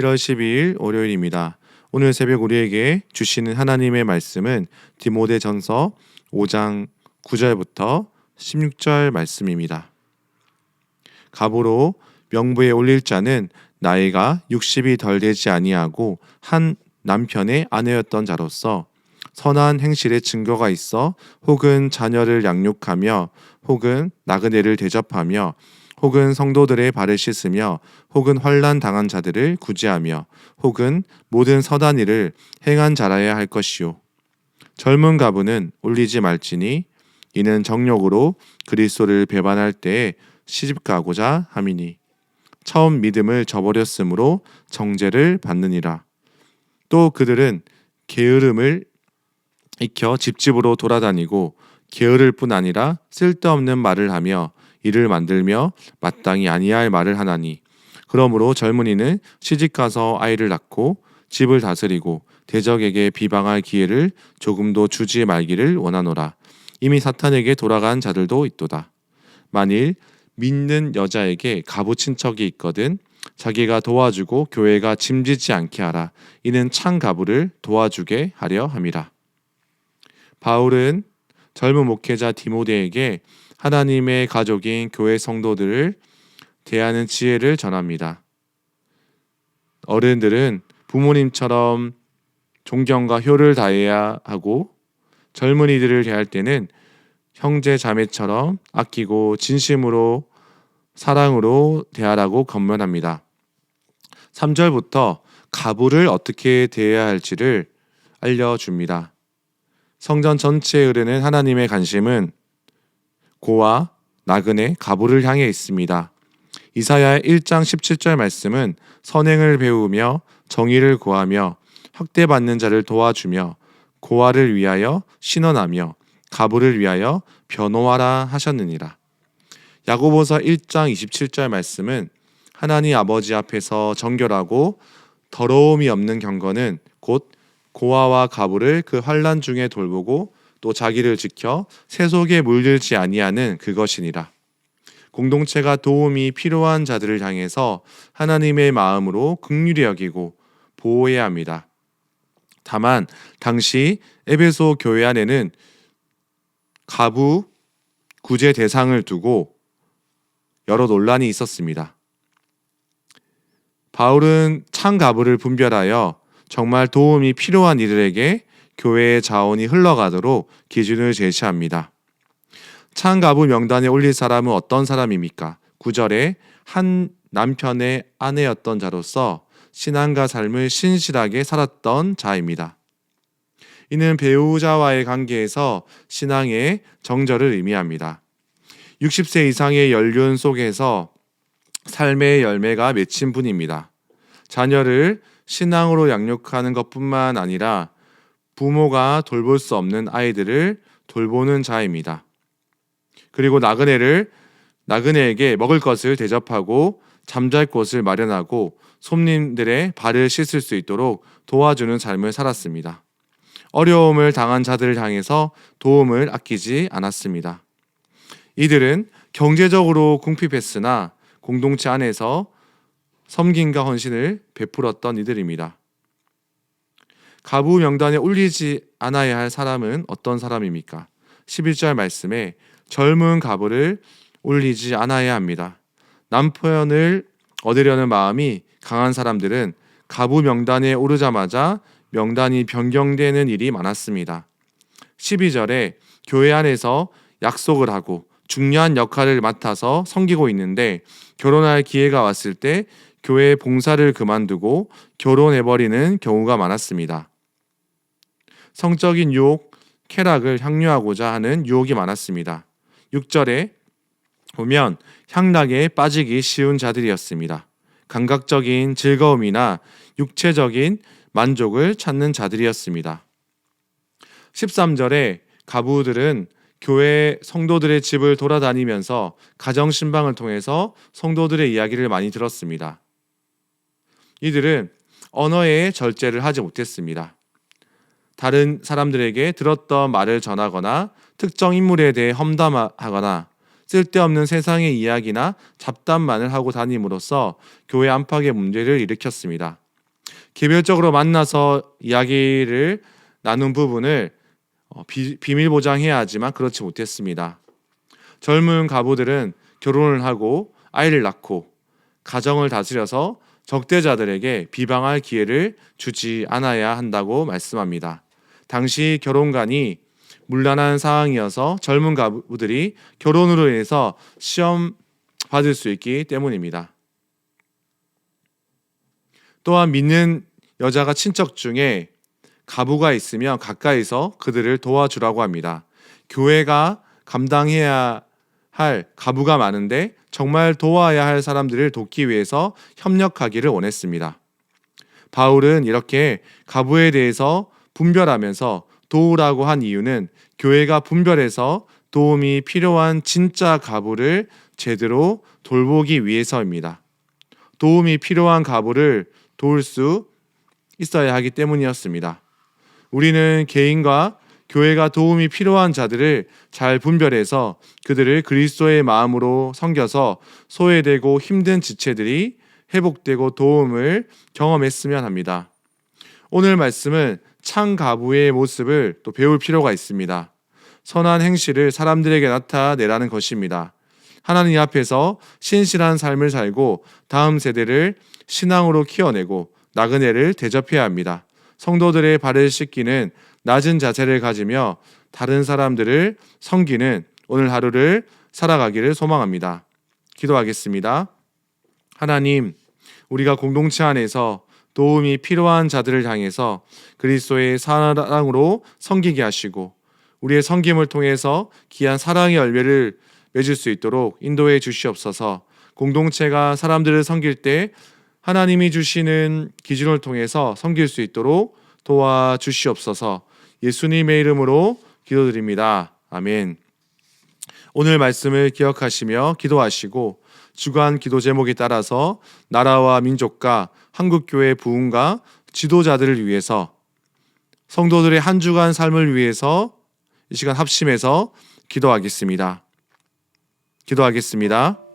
1월 12일 월요일입니다. 오늘 새벽 우리에게 주시는 하나님의 말씀은 디모데전서 5장 9절부터 16절 말씀입니다. 갑으로 명부에 올릴 자는 나이가 60이 덜 되지 아니하고 한 남편의 아내였던 자로서 선한 행실의 증거가 있어 혹은 자녀를 양육하며 혹은 나그네를 대접하며 혹은 성도들의 발을 씻으며 혹은 환난 당한 자들을 구제하며 혹은 모든 선한 일을 행한 자라야 할 것이요. 젊은 가부는 올리지 말지니 이는 정욕으로 그리스도를 배반할 때에 시집가고자 함이니 처음 믿음을 저버렸으므로 정죄를 받느니라. 또 그들은 게으름을 익혀 집집으로 돌아다니고 게으를 뿐 아니라 쓸데없는 말을 하며 이를 만들며 마땅히 아니할 말을 하나니 그러므로 젊은이는 시집가서 아이를 낳고 집을 다스리고 대적에게 비방할 기회를 조금도 주지 말기를 원하노라. 이미 사탄에게 돌아간 자들도 있도다. 만일 믿는 여자에게 가부 친척이 있거든 자기가 도와주고 교회가 짐지지 않게 하라. 이는 찬 가부를 도와주게 하려 함이라. 바울은 젊은 목회자 디모데에게 하나님의 가족인 교회 성도들을 대하는 지혜를 전합니다. 어른들은 부모님처럼 존경과 효를 다해야 하고 젊은이들을 대할 때는 형제 자매처럼 아끼고 진심으로 사랑으로 대하라고 권면합니다. 3절부터 가부를 어떻게 대해야 할지를 알려줍니다. 성전 전체에 흐르는 하나님의 관심은 고와 나그네 가부를 향해 있습니다. 이사야 1장 17절 말씀은 선행을 배우며 정의를 구하며 학대받는 자를 도와주며 고아를 위하여 신원하며 가부를 위하여 변호하라 하셨느니라. 야고보서 1장 27절 말씀은 하나님 아버지 앞에서 정결하고 더러움이 없는 경건은 곧 고아와 가부를 그 환난 중에 돌보고 또 자기를 지켜 세속에 물들지 아니하는 그것이니라. 공동체가 도움이 필요한 자들을 향해서 하나님의 마음으로 긍휼히 여기고 보호해야 합니다. 다만 당시 에베소 교회 안에는 가부 구제 대상을 두고 여러 논란이 있었습니다. 바울은 찬 가부를 분별하여 정말 도움이 필요한 이들에게 교회의 자원이 흘러가도록 기준을 제시합니다. 찬 가부 명단에 올릴 사람은 어떤 사람입니까? 9절에 한 남편의 아내였던 자로서 신앙과 삶을 신실하게 살았던 자입니다. 이는 배우자와의 관계에서 신앙의 정절을 의미합니다. 60세 이상의 연륜 속에서 삶의 열매가 맺힌 분입니다. 자녀를 신앙으로 양육하는 것뿐만 아니라 부모가 돌볼 수 없는 아이들을 돌보는 자입니다. 그리고 나그네에게 먹을 것을 대접하고 잠잘 곳을 마련하고 손님들의 발을 씻을 수 있도록 도와주는 삶을 살았습니다. 어려움을 당한 자들을 향해서 도움을 아끼지 않았습니다. 이들은 경제적으로 궁핍했으나 공동체 안에서 섬김과 헌신을 베풀었던 이들입니다. 가부 명단에 올리지 않아야 할 사람은 어떤 사람입니까? 11절 말씀에 젊은 가부를 올리지 않아야 합니다. 남편을 얻으려는 마음이 강한 사람들은 가부 명단에 오르자마자 명단이 변경되는 일이 많았습니다. 12절에 교회 안에서 약속을 하고 중요한 역할을 맡아서 섬기고 있는데 결혼할 기회가 왔을 때 교회 봉사를 그만두고 결혼해버리는 경우가 많았습니다. 성적인 유혹, 쾌락을 향유하고자 하는 유혹이 많았습니다. 6절에 보면 향락에 빠지기 쉬운 자들이었습니다. 감각적인 즐거움이나 육체적인 만족을 찾는 자들이었습니다. 13절에 가부들은 교회 성도들의 집을 돌아다니면서 가정신방을 통해서 성도들의 이야기를 많이 들었습니다. 이들은 언어의 절제를 하지 못했습니다. 다른 사람들에게 들었던 말을 전하거나 특정 인물에 대해 험담하거나 쓸데없는 세상의 이야기나 잡담만을 하고 다님으로써 교회 안팎의 문제를 일으켰습니다. 개별적으로 만나서 이야기를 나눈 부분을 비밀 보장해야 하지만 그렇지 못했습니다. 젊은 가부들은 결혼을 하고 아이를 낳고 가정을 다스려서 적대자들에게 비방할 기회를 주지 않아야 한다고 말씀합니다. 당시 결혼관이 문란한 상황이어서 젊은 가부들이 결혼으로 인해서 시험 받을 수 있기 때문입니다. 또한 믿는 여자가 친척 중에 가부가 있으면 가까이서 그들을 도와주라고 합니다. 교회가 감당해야 할 가부가 많은데 정말 도와야 할 사람들을 돕기 위해서 협력하기를 원했습니다. 바울은 이렇게 가부에 대해서 분별하면서 도우라고 한 이유는 교회가 분별해서 도움이 필요한 진짜 가부를 제대로 돌보기 위해서입니다. 도움이 필요한 가부를 도울 수 있어야 하기 때문이었습니다. 우리는 개인과 교회가 도움이 필요한 자들을 잘 분별해서 그들을 그리스도의 마음으로 섬겨서 소외되고 힘든 지체들이 회복되고 도움을 경험했으면 합니다. 오늘 말씀은 참 가부의 모습을 또 배울 필요가 있습니다. 선한 행실을 사람들에게 나타내라는 것입니다. 하나님 앞에서 신실한 삶을 살고 다음 세대를 신앙으로 키워내고 나그네를 대접해야 합니다. 성도들의 발을 씻기는 낮은 자세를 가지며 다른 사람들을 섬기는 오늘 하루를 살아가기를 소망합니다. 기도하겠습니다. 하나님, 우리가 공동체 안에서 도움이 필요한 자들을 향해서 그리스도의 사랑으로 섬기게 하시고 우리의 섬김을 통해서 귀한 사랑의 열매를 맺을 수 있도록 인도해 주시옵소서. 공동체가 사람들을 섬길 때 하나님이 주시는 기준을 통해서 섬길 수 있도록 도와주시옵소서. 예수님의 이름으로 기도드립니다. 아멘. 오늘 말씀을 기억하시며 기도하시고 주간 기도 제목에 따라서 나라와 민족과 한국교회 부흥과 지도자들을 위해서 성도들의 한 주간 삶을 위해서 이 시간 합심해서 기도하겠습니다. 기도하겠습니다.